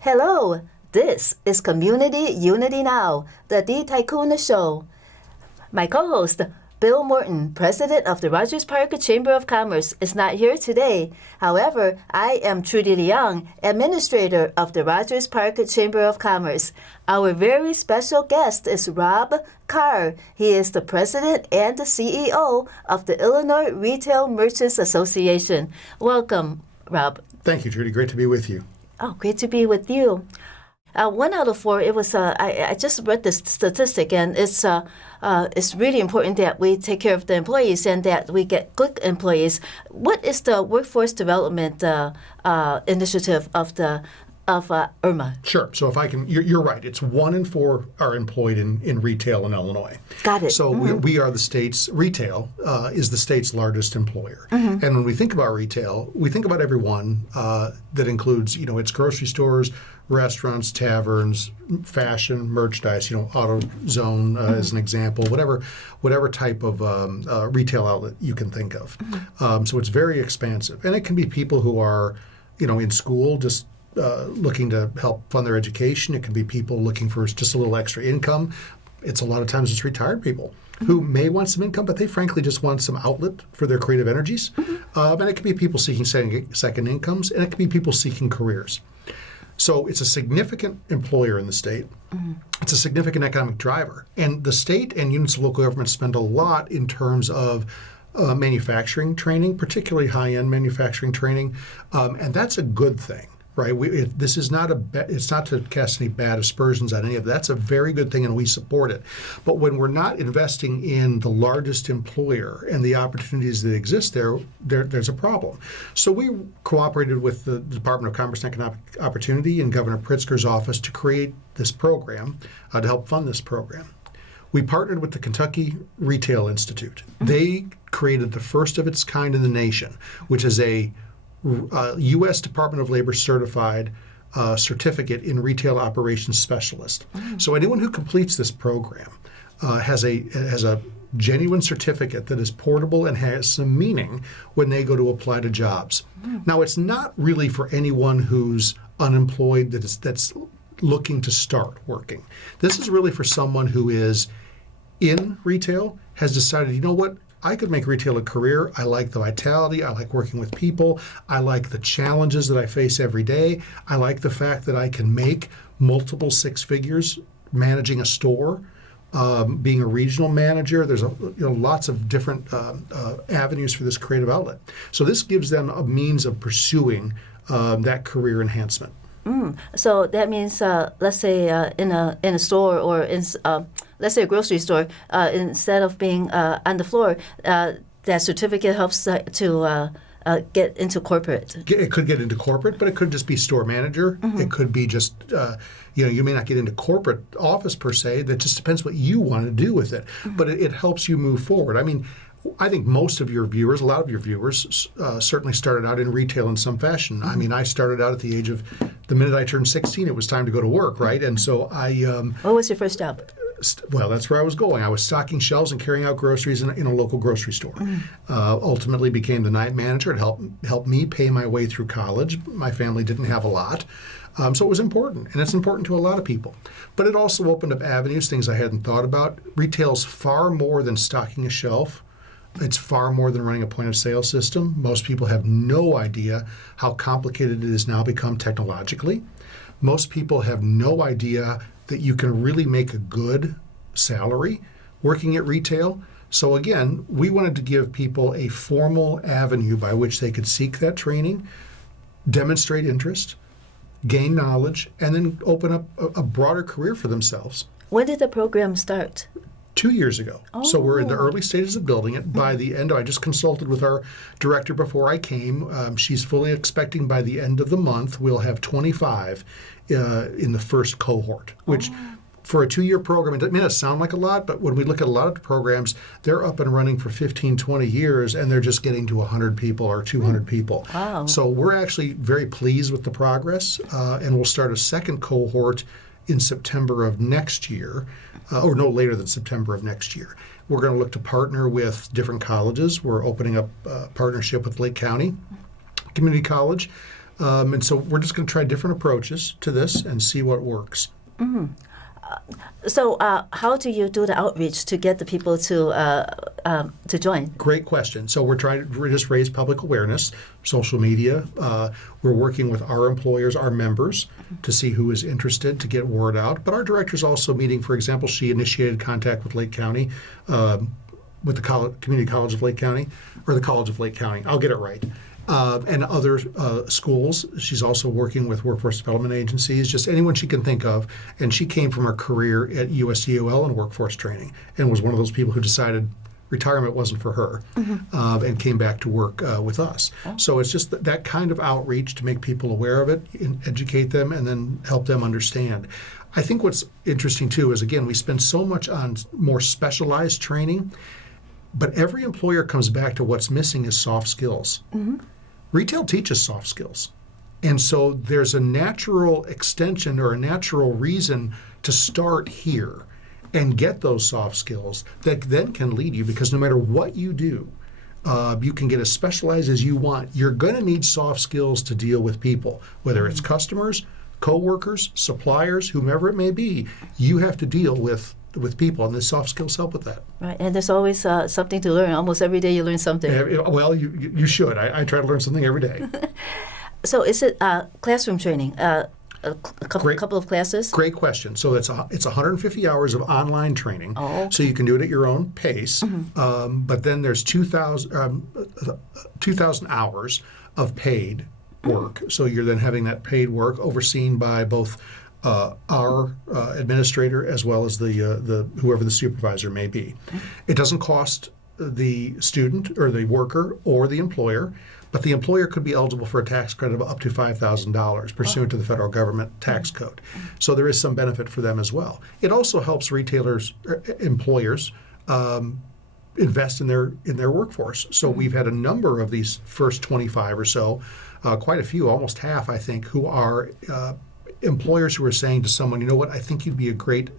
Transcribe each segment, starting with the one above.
Hello, this is Community Unity Now, the D Tycoon Show. My co-host, Bill Morton, president of the Rogers Park Chamber of Commerce, is not here today. However, I am Trudy Liang, administrator of the Rogers Park Chamber of Commerce. Our very special guest is Rob Karr. He is the president and the CEO of the Illinois Retail Merchants Association. Welcome, Rob. Thank you, Trudy. Great to be with you. Oh, great to be with you. 1 out of 4, it was, I just read this statistic, and it's really important that we take care of the employees and that we get good employees. What is the workforce development initiative of IRMA? Sure. So if I can, you're right. It's 1 in 4 are employed in retail in Illinois. Got it. So we are the state's, retail is the state's largest employer. And when we think about retail, we think about everyone that includes, its grocery stores, restaurants, taverns, fashion, merchandise, AutoZone as an example, whatever type of retail outlet you can think of. So it's very expansive. And it can be people who are, in school, just looking to help fund their education. It can be people looking for just a little extra income. It's a lot of times it's retired people who may want some income, but they frankly just want some outlet for their creative energies. And it can be people seeking second incomes, and it can be people seeking careers. So it's a significant employer in the state. It's a significant economic driver. And the state and units of local government spend a lot in terms of manufacturing training, particularly high-end manufacturing training. And that's a good thing. Right. This is not it's not to cast any bad aspersions on any of that. That's a very good thing, and we support it. But when we're not investing in the largest employer and the opportunities that exist there's a problem. So we cooperated with the Department of Commerce and Economic Opportunity and Governor Pritzker's office to create this program, to help fund this program. We partnered with the Kentucky Retail Institute. They created the first of its kind in the nation, which is a U.S. Department of Labor certified certificate in retail operations specialist. So anyone who completes this program has a genuine certificate that is portable and has some meaning when they go to apply to jobs. Now, it's not really for anyone who's unemployed that's looking to start working. This is really for someone who is in retail, has decided, what? I could make retail a career. I like the vitality. I like working with people. I like the challenges that I face every day. I like the fact that I can make multiple 6 figures managing a store, being a regional manager. There's lots of different avenues for this creative outlet. So this gives them a means of pursuing that career enhancement. So that means, let's say in a store or in let's say a grocery store, instead of being on the floor, that certificate helps to get into corporate. It could get into corporate, but it could just be store manager. It could be just, you may not get into corporate office per se. That just depends what you want to do with it. But it helps you move forward. I mean, I think most of your viewers, a lot of your viewers, certainly started out in retail in some fashion. I mean, I started out at the age of, the minute I turned 16, it was time to go to work, right? And so I... what was your first job? Well, that's where I was going. I was stocking shelves and carrying out groceries in a local grocery store. Ultimately became the night manager. It helped me pay my way through college. My family didn't have a lot. So it was important, and it's important to a lot of people. But it also opened up avenues, things I hadn't thought about. Retail's far more than stocking a shelf. It's far more than running a point of sale system. Most people have no idea how complicated it has now become technologically. Most people have no idea that you can really make a good salary working at retail. So again, we wanted to give people a formal avenue by which they could seek that training, demonstrate interest, gain knowledge, and then open up a broader career for themselves. When did the program start? 2 years ago. So we're in the early stages of building it. By the end, I just consulted with our director before I came. She's fully expecting by the end of the month, we'll have 25 in the first cohort, which For a 2-year program, it may not sound like a lot, but when we look at a lot of the programs, they're up and running for 15, 20 years, and they're just getting to 100 people or 200 people. Wow. So we're actually very pleased with the progress, and we'll start a second cohort in September of next year, or no later than September of next year. We're going to look to partner with different colleges. We're opening up a partnership with Lake County Community College. And so we're just going to try different approaches to this and see what works. So how do you do the outreach to get the people to join? Great question. So we're trying to just raise public awareness, social media. We're working with our employers, our members, to see who is interested to get word out. But our director's also meeting, for example, she initiated contact with Lake County, with the Community College of Lake County, or the College of Lake County. I'll get it right. And other schools. She's also working with workforce development agencies, just anyone she can think of. And she came from her career at USDOL in workforce training and was one of those people who decided retirement wasn't for her, and came back to work with us. So it's just that kind of outreach to make people aware of it, educate them, and then help them understand. I think what's interesting too is, again, we spend so much on more specialized training, but every employer comes back to what's missing is soft skills. Retail teaches soft skills. And so there's a natural extension or a natural reason to start here and get those soft skills that then can lead you, because no matter what you do, you can get as specialized as you want. You're going to need soft skills to deal with people, whether it's customers, coworkers, suppliers, whomever it may be. You have to deal with people, and the soft skills help with that. Right, and there's always something to learn. Almost every day you learn something. Well, you should. I try to learn something every day. So is it classroom training? A couple of classes? Great question. So it's 150 hours of online training. Oh, okay. So you can do it at your own pace. But then there's 2,000 hours of paid work. So you're then having that paid work overseen by both our administrator as well as the whoever the supervisor may be. It doesn't cost the student or the worker or the employer, but the employer could be eligible for a tax credit of up to $5,000 pursuant to the federal government tax code. So there is some benefit for them as well. It also helps retailers, employers, invest in their workforce. So we've had a number of these first 25 or so, quite a few, almost half, I think, who are employers who are saying to someone, you know what, I think you'd be a great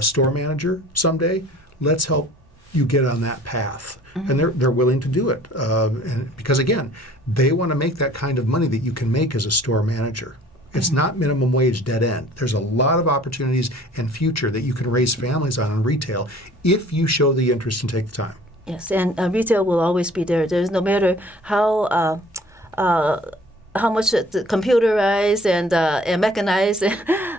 store manager someday. Let's help you get on that path. And they're willing to do it. And because, again, they want to make that kind of money that you can make as a store manager. It's not minimum wage dead end. There's a lot of opportunities and future that you can raise families on in retail if you show the interest and take the time. Yes, and retail will always be there. There's no matter how much computerized and mechanized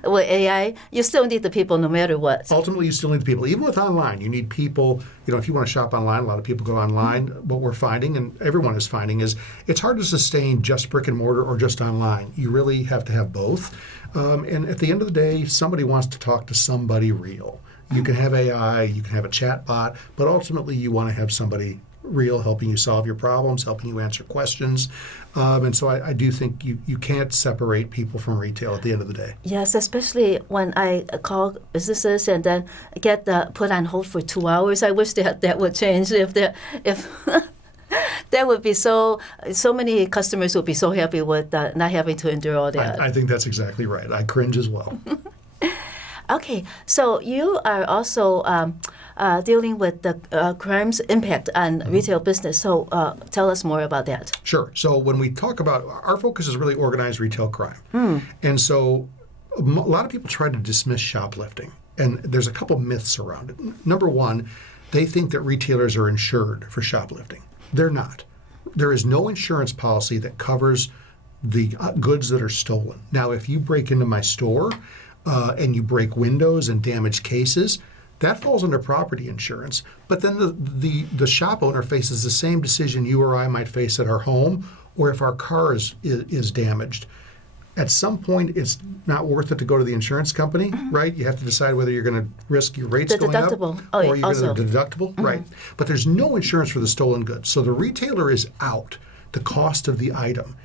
with AI, you still need the people no matter what. Ultimately, you still need the people. Even with online, you need people. You know, if you want to shop online, a lot of people go online. What we're finding, and everyone is finding, is it's hard to sustain just brick and mortar or just online. You really have to have both. And at the end of the day, somebody wants to talk to somebody real. You can have AI, you can have a chat bot, but ultimately you want to have somebody real helping you solve your problems, helping you answer questions. And so I do think you can't separate people from retail at the end of the day. Yes, especially when I call businesses and then get put on hold for 2 hours. I wish that would change. If that would be so many customers would be so happy with not having to endure all that. I think that's exactly right. I cringe as well. Okay, so you are also dealing with the crime's impact on retail business. So tell us more about that. Sure. So when we talk about, our focus is really organized retail crime. And so a lot of people try to dismiss shoplifting. And there's a couple myths around it. Number one, they think that retailers are insured for shoplifting. They're not. There is no insurance policy that covers the goods that are stolen. Now, if you break into my store, and you break windows and damage cases, that falls under property insurance. But then the shop owner faces the same decision you or I might face at our home, or if our car is damaged. At some point, it's not worth it to go to the insurance company, right? You have to decide whether you're going to risk your rates going up, or you're going to deductible, right? But there's no insurance for the stolen goods. So the retailer is out the cost of the item.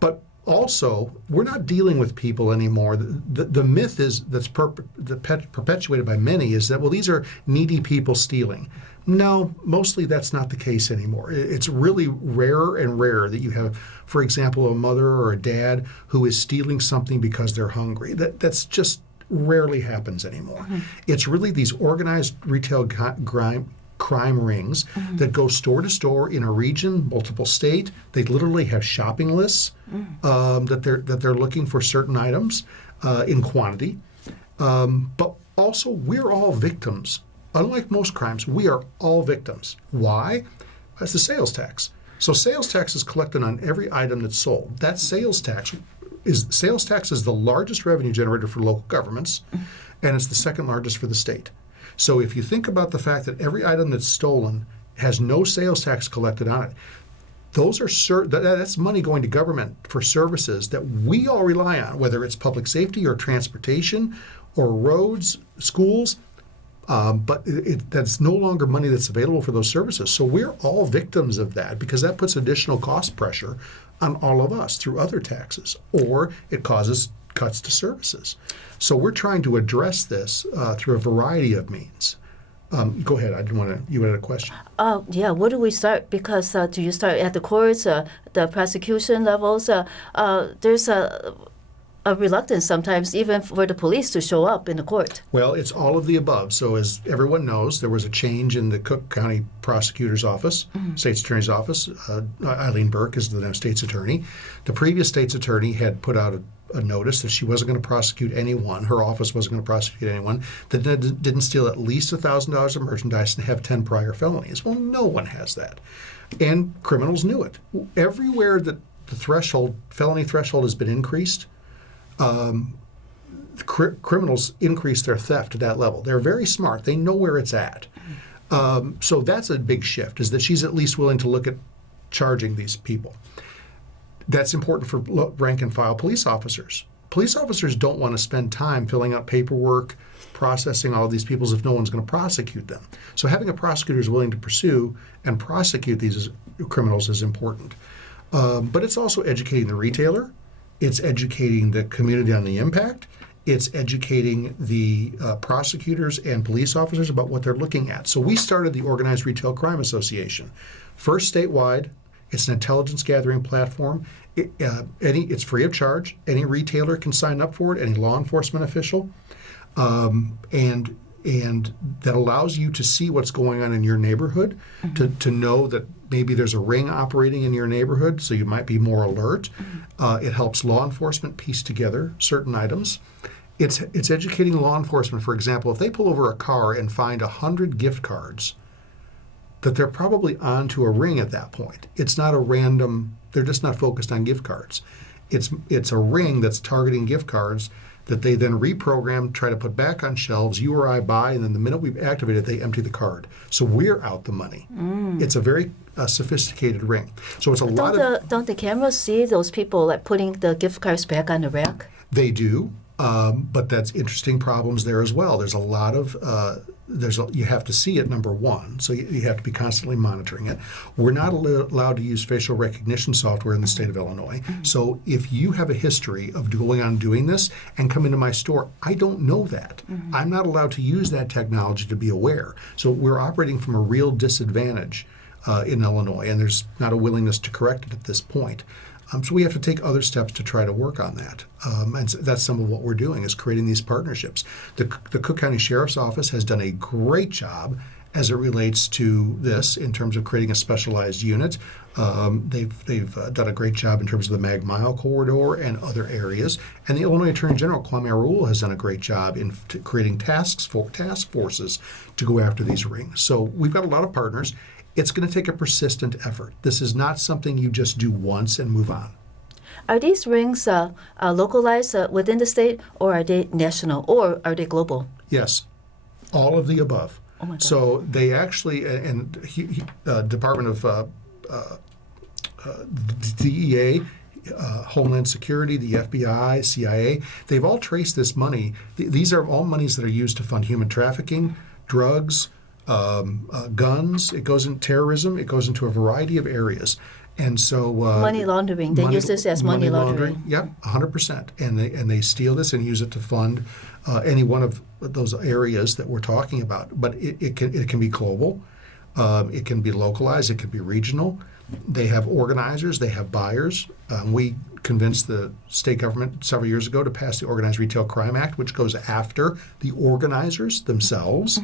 But Also, we're not dealing with people anymore. The myth that's perpetuated by many is that, well, these are needy people stealing. No, mostly that's not the case anymore. It's really rarer and rarer that you have, for example, a mother or a dad who is stealing something because they're hungry. That's just rarely happens anymore. Mm-hmm. It's really these organized retail crime rings that go store to store in a region, multiple state. They literally have shopping lists that they're looking for certain items in quantity. But also, we're all victims. Unlike most crimes, we are all victims. Why? That's the sales tax. So sales tax is collected on every item that's sold. That sales tax is the largest revenue generator for local governments, and it's the second largest for the state. So if you think about the fact that every item that's stolen has no sales tax collected on it, that's money going to government for services that we all rely on, whether it's public safety or transportation or roads, schools. But that's no longer money that's available for those services. So we're all victims of that because that puts additional cost pressure on all of us through other taxes, or it causes cuts to services. So we're trying to address this through a variety of means. Go ahead. I didn't want to. You had a question. Yeah. Where do we start? Because do you start at the courts, the prosecution levels? There's a reluctance sometimes even for the police to show up in the court. Well, it's all of the above. So as everyone knows, there was a change in the Cook County Prosecutor's Office, State's Attorney's Office. Eileen Burke is the new State's Attorney. The previous State's Attorney had put out a notice that she wasn't going to prosecute anyone, her office wasn't going to prosecute anyone that didn't steal at least $1,000 of merchandise and have 10 prior felonies. Well, no one has that. And criminals knew it. Everywhere that the felony threshold has been increased, criminals increase their theft to that level. They're very smart. They know where it's at. So that's a big shift, is that she's at least willing to look at charging these people. That's important for rank and file police officers. Police officers don't want to spend time filling out paperwork, processing all of these people if no one's going to prosecute them. So having a prosecutor who's willing to pursue and prosecute these criminals is important. But it's also educating the retailer. It's educating the community on the impact. It's educating the prosecutors and police officers about what they're looking at. So we started the Organized Retail Crime Association. First statewide. It's an intelligence gathering platform. It's free of charge. Any retailer can sign up for it, any law enforcement official. And that allows you to see what's going on in your neighborhood, to know that maybe there's a ring operating in your neighborhood, so you might be more alert. It helps law enforcement piece together certain items. It's educating law enforcement. For example, if they pull over a car and find 100 gift cards, that they're probably onto a ring at that point. It's not a random, they're just not focused on gift cards. It's a ring that's targeting gift cards that they then reprogram, try to put back on shelves, you or I buy, and then the minute we've activated, they empty the card. So we're out the money. It's a very sophisticated ring. So it's a lot of... Don't the cameras see those people like putting the gift cards back on the rack? They do, but that's interesting problems there as well. There's a lot of... you have to see it, number one, so you have to be constantly monitoring it. We're not allowed to use facial recognition software in the state of Illinois. So if you have a history of going on doing this and come into my store, I don't know that. I'm not allowed to use that technology to be aware. So we're operating from a real disadvantage in Illinois, and there's not a willingness to correct it at this point. So we have to take other steps to try to work on that. And that's some of what we're doing, is creating these partnerships. The Cook County Sheriff's Office has done a great job as it relates to this in terms of creating a specialized unit. They've done a great job in terms of the Mag Mile corridor and other areas. And the Illinois Attorney General, Kwame Arul, has done a great job in creating task forces to go after these rings. So we've got a lot of partners. It's going to take a persistent effort. This is not something you just do once and move on. Are these rings localized within the state, or are they national, or are they global? Yes, all of the above. Oh my God. So they actually, and Department of DEA, Homeland Security, the FBI, CIA, they've all traced this money. These are all monies that are used to fund human trafficking, drugs, guns. It goes into terrorism. It goes into a variety of areas. And so money laundering. They use this as money laundering. Yep, 100%. And they steal this and use it to fund any one of those areas that we're talking about. But it can be global. It can be localized. It can be regional. They have organizers. They have buyers. We convinced the state government several years ago to pass the Organized Retail Crime Act, which goes after the organizers themselves.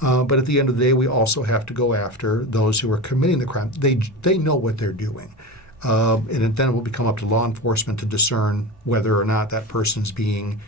But at the end of the day, we also have to go after those who are committing the crime. They know what they're doing. And then it will become up to law enforcement to discern whether or not that person's being,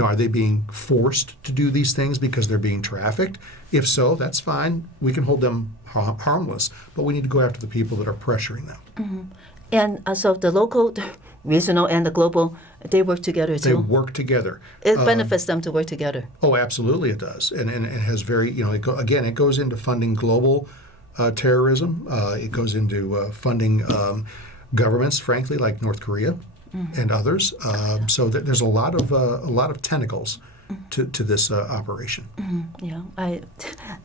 are they being forced to do these things because they're being trafficked? If so, that's fine. We can hold them harmless. But we need to go after the people that are pressuring them. And so the local, the regional, and the global, they work together too. They work together. It benefits them to work together. Oh, absolutely it does. And it has very, it goes into funding global terrorism. It goes into funding governments, frankly, like North Korea and others. So there's a lot of tentacles to this operation. Yeah, I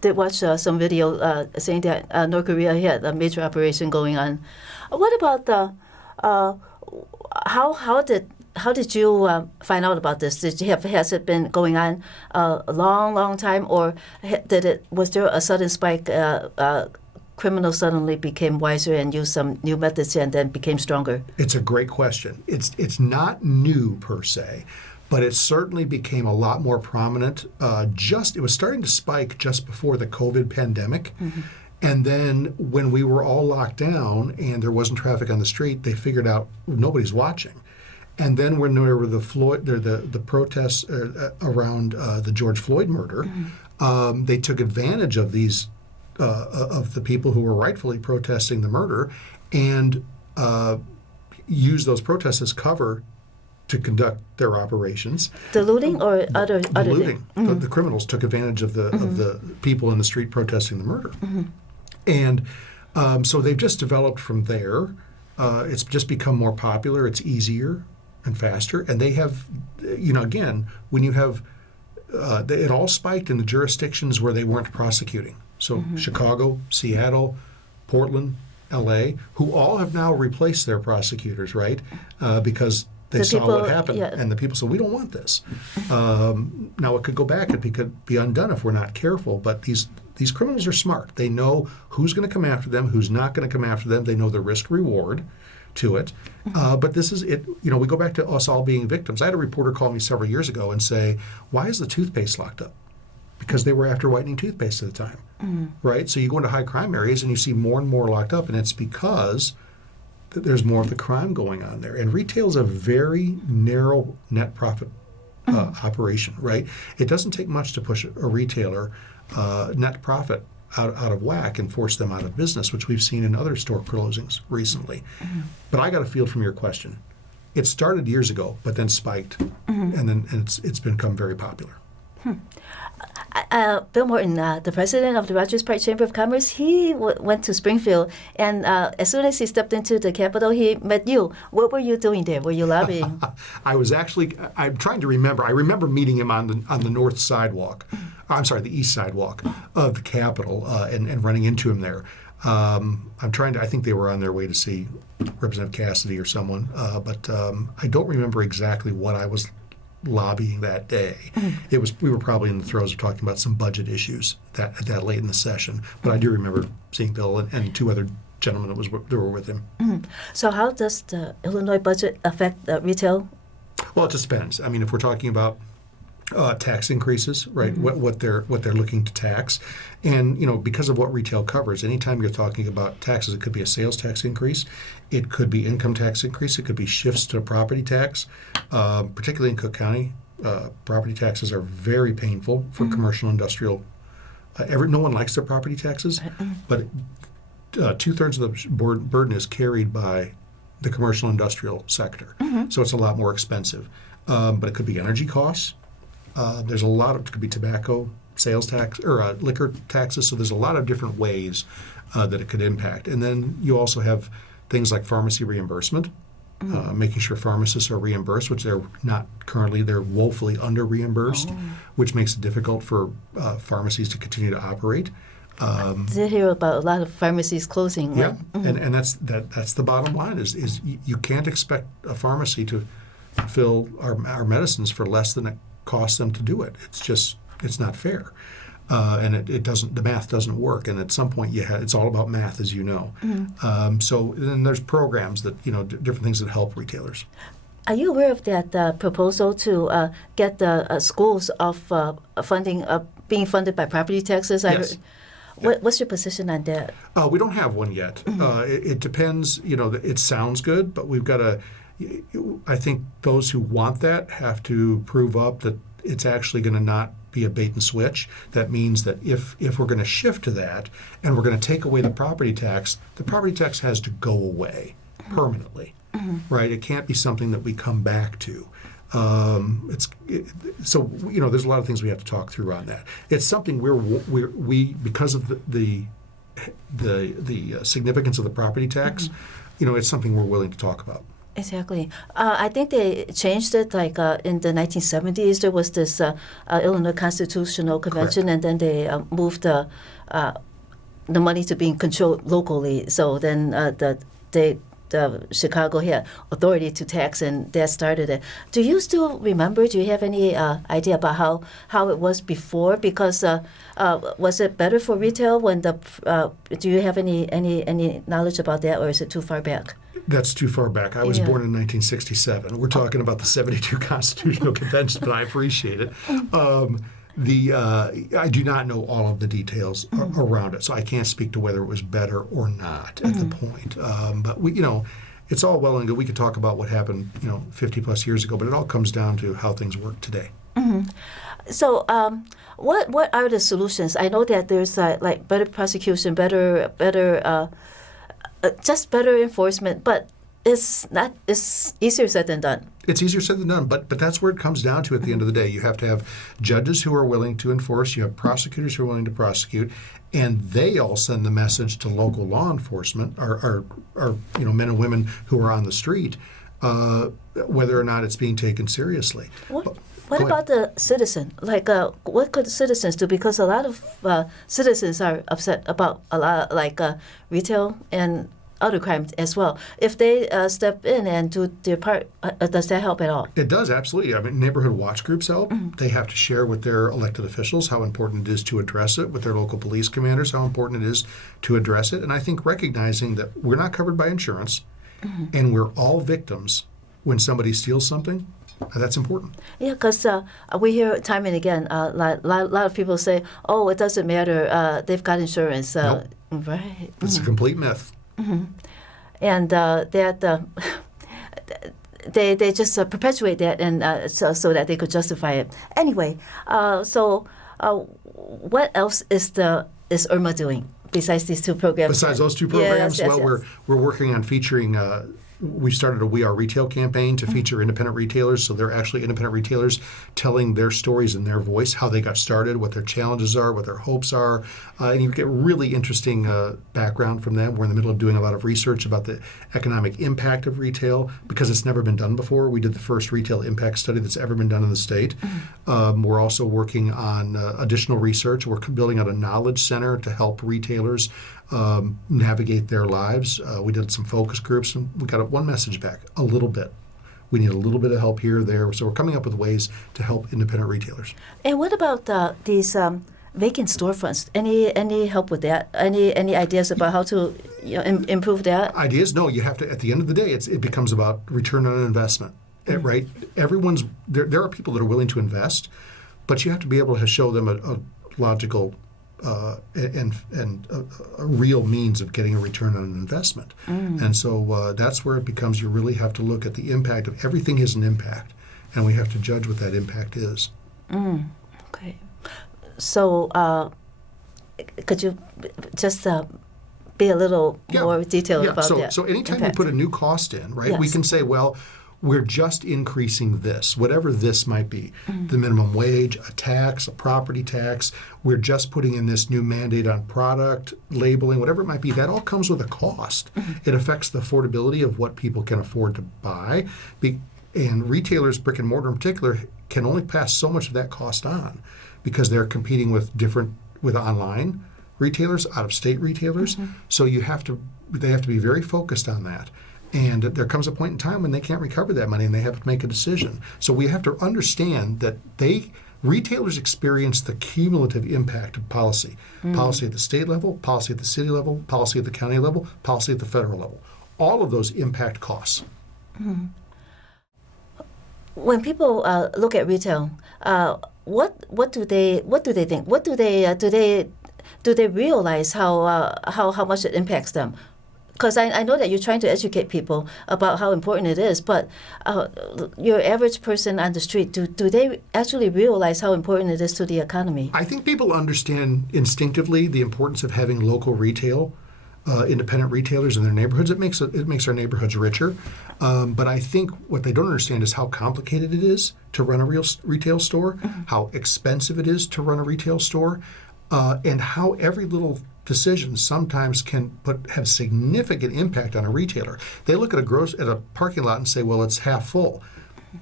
did watch some video saying that North Korea had a major operation going on. What about the how did you find out about this? Has it been going on a long time, or was there a sudden spike? Criminals suddenly became wiser and used some new methods and then became stronger? It's a great question. It's not new per se, but it certainly became a lot more prominent. It was starting to spike just before the COVID pandemic. And then when we were all locked down and there wasn't traffic on the street, they figured out nobody's watching. And then when there were the protests around the George Floyd murder, they took advantage of these of the people who were rightfully protesting the murder and used those protests as cover to conduct their operations. The looting or other looting. The criminals took advantage of the people in the street protesting the murder. And so they've just developed from there. It's just become more popular. It's easier and faster. And they have, again, when you have, it all spiked in the jurisdictions where they weren't prosecuting. So Chicago, Seattle, Portland, LA, who all have now replaced their prosecutors, right? Because they saw what happened. Yeah. And the people said, we don't want this. Now it could go back. It could be undone if we're not careful. But these criminals are smart. They know who's going to come after them, who's not going to come after them. They know the risk reward to it. But this is it. We go back to us all being victims. I had a reporter call me several years ago and say, why is the toothpaste locked up? Because they were after whitening toothpaste at the time, right? So you go into high crime areas and you see more and more locked up, and it's because there's more of the crime going on there. And retail is a very narrow net profit operation, right? It doesn't take much to push a retailer net profit out of whack and force them out of business, which we've seen in other store closings recently. But I got a feel from your question. It started years ago, but then spiked, and it's become very popular. Bill Morton, the president of the Rogers Park Chamber of Commerce, he went to Springfield, and as soon as he stepped into the Capitol, he met you. What were you doing there? Were you lobbying? I'm trying to remember. I remember meeting him on the north sidewalk. I'm sorry, the east sidewalk of the Capitol, and running into him there. I think they were on their way to see Representative Cassidy or someone, but I don't remember exactly what I was lobbying that day. We were probably in the throes of talking about some budget issues that late in the session. But I do remember seeing Bill and two other gentlemen that were with him. So how does the Illinois budget affect retail? Well, it just depends. I mean, if we're talking about tax increases, right? What they're looking to tax, and because of what retail covers, anytime you're talking about taxes, it could be a sales tax increase, it could be income tax increase, it could be shifts to property tax. Particularly in Cook County, property taxes are very painful for commercial, industrial. No one likes their property taxes, but 2/3 of the burden is carried by the commercial industrial sector, so it's a lot more expensive. But it could be energy costs. There's it could be tobacco, sales tax, or liquor taxes. So there's a lot of different ways that it could impact. And then you also have things like pharmacy reimbursement, making sure pharmacists are reimbursed, which they're not currently. They're woefully under reimbursed, which makes it difficult for pharmacies to continue to operate. I did hear about a lot of pharmacies closing. Yeah, Right? and that's the bottom line is you can't expect a pharmacy to fill our medicines for less than it costs them to do it. It's not fair. And it doesn't. The math doesn't work. And at some point, it's all about math, as you know. So then there's programs that different things that help retailers. Are you aware of that proposal to get the schools of funding being funded by property taxes? Yes. What's your position on that? We don't have one yet. It depends. It sounds good, but we've got to. I think those who want that have to prove up that it's actually going to not be a bait and switch. That means that if we're going to shift to that and we're going to take away the property tax has to go away permanently, right? It can't be something that we come back to. So there's a lot of things we have to talk through on that. It's something we because of the significance of the property tax, it's something we're willing to talk about. Exactly. I think they changed it in the 1970s. There was this Illinois Constitutional Convention, Correct. and then they moved the money to being controlled locally. So then the Chicago had authority to tax, and that started it. Do you still remember? Do you have any idea about how it was before? Because was it better for retail when do you have any knowledge about that, or is it too far back? That's too far back. I was born in 1967. We're talking about the 72 Constitutional Convention, but I appreciate it. I do not know all of the details around it, so I can't speak to whether it was better or not at the point. But it's all well and good. We could talk about what happened, 50 plus years ago, but it all comes down to how things work today. So, what are the solutions? I know that there's better prosecution, better enforcement, but it's easier said than done. It's easier said than done, but that's where it comes down to at the end of the day. You have to have judges who are willing to enforce, you have prosecutors who are willing to prosecute, and they all send the message to local law enforcement, or men and women who are on the street, whether or not it's being taken seriously. What about the citizen? What could citizens do? Because a lot of citizens are upset about a lot, retail and other crimes as well. If they step in and do their part, does that help at all? It does, absolutely. I mean, neighborhood watch groups help. They have to share with their elected officials how important it is to address it, with their local police commanders how important it is to address it. And I think recognizing that we're not covered by insurance and we're all victims when somebody steals something, that's important. Yeah, because we hear time and again, a lot of people say, "Oh, it doesn't matter. They've got insurance." Nope. Right. It's a complete myth. And that they just perpetuate that, and so that they could justify it. Anyway, what else is IRMA doing besides these two programs? Besides those two programs, Yes. we're working on featuring. We started a We Are Retail campaign to feature independent retailers. So they're actually independent retailers telling their stories in their voice, how they got started, what their challenges are, what their hopes are. And you get really interesting background from them. We're in the middle of doing a lot of research about the economic impact of retail because it's never been done before. We did the first retail impact study that's ever been done in the state. We're also working on additional research. We're building out a knowledge center to help retailers navigate their lives. We did some focus groups, and we got one message back: a little bit. We need a little bit of help here or there. So we're coming up with ways to help independent retailers. And what about these vacant storefronts? Any help with that? Any ideas about how to improve that? Ideas? No, you have to. At the end of the day, it becomes about return on investment, right? Everyone's there are people that are willing to invest, but you have to be able to show them a logical and a real means of getting a return on an investment. And so that's where it becomes, you really have to look at the impact of everything has an impact, and we have to judge what that impact is. Okay. So could you just be a little more detailed about that? So anytime impact? you put a new cost in, right, we Yes. can say, well, we're just increasing this, whatever this might be, the minimum wage, a tax, a property tax. We're just putting in this new mandate on product labeling, whatever it might be. That all comes with a cost. It affects the affordability of what people can afford to buy. And retailers, brick and mortar in particular, can only pass so much of that cost on because they're competing with online, retailers, out-of-state retailers. So they have to be very focused on that. And there comes a point in time when they can't recover that money and they have to make a decision. So we have to understand that retailers experience the cumulative impact of policy. Policy at the state level, policy at the city level, policy at the county level, policy at the federal level. All of those impact costs. When people look at retail, what do they think? What do they realize how much it impacts them? Because I know that you're trying to educate people about how important it is, but your average person on the street, do they actually realize how important it is to the economy? I think people understand instinctively the importance of having local retail, independent retailers in their neighborhoods. It makes our neighborhoods richer. But I think what they don't understand is how complicated it is to run a real retail store, how expensive it is to run a retail store, and how every little decision sometimes can have significant impact on a retailer. They look at a parking lot and say, well, it's half full.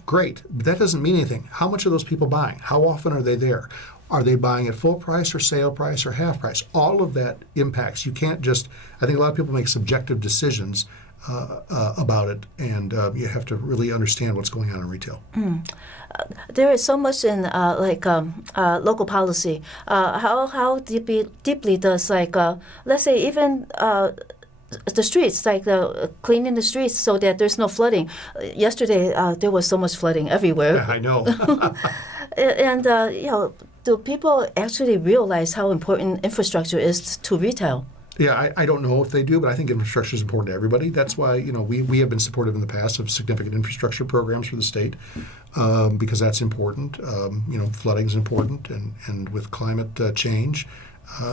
Great, but that doesn't mean anything. How much are those people buying? How often are they there? Are they buying at full price or sale price or half price? All of that impacts. You can't just, I think a lot of people make subjective decisions about it, and you have to really understand what's going on in retail. There is so much in local policy. How deeply does let's say even the streets, cleaning the streets so that there's no flooding. Yesterday there was so much flooding everywhere. Yeah, I know. And do people actually realize how important infrastructure is to retail? Yeah, I don't know if they do, but I think infrastructure is important to everybody. That's why we have been supportive in the past of significant infrastructure programs for the state because that's important. Flooding is important, and with climate change,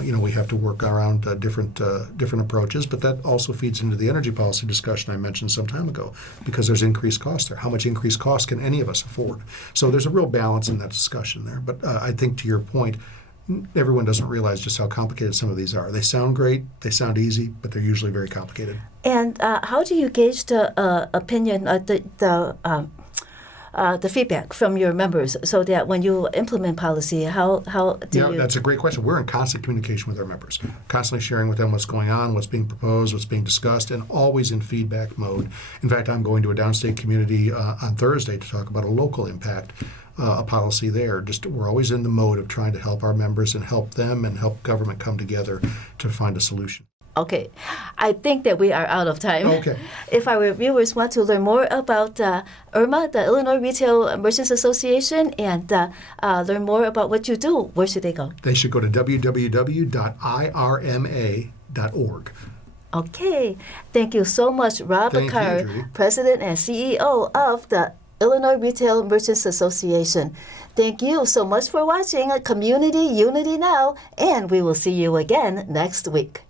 we have to work around different approaches. But that also feeds into the energy policy discussion I mentioned some time ago, because there's increased cost there. How much increased cost can any of us afford? So there's a real balance in that discussion there. But I think to your point, everyone doesn't realize just how complicated some of these are. They sound great, they sound easy, but they're usually very complicated. And how do you gauge the opinion, the feedback from your members, so that when you implement policy, how do you? Yeah, that's a great question. We're in constant communication with our members, constantly sharing with them what's going on, what's being proposed, what's being discussed, and always in feedback mode. In fact, I'm going to a downstate community on Thursday to talk about a local impact. A policy there. We're always in the mode of trying to help our members and help them and help government come together to find a solution. Okay, I think that we are out of time. Okay. If our viewers want to learn more about IRMA, the Illinois Retail Merchants Association, and learn more about what you do, where should they go? They should go to www.irma.org. Okay, thank you so much, Rob Karr, Judy. President and CEO of the Illinois Retail Merchants Association. Thank you so much for watching Community Unity Now, and we will see you again next week.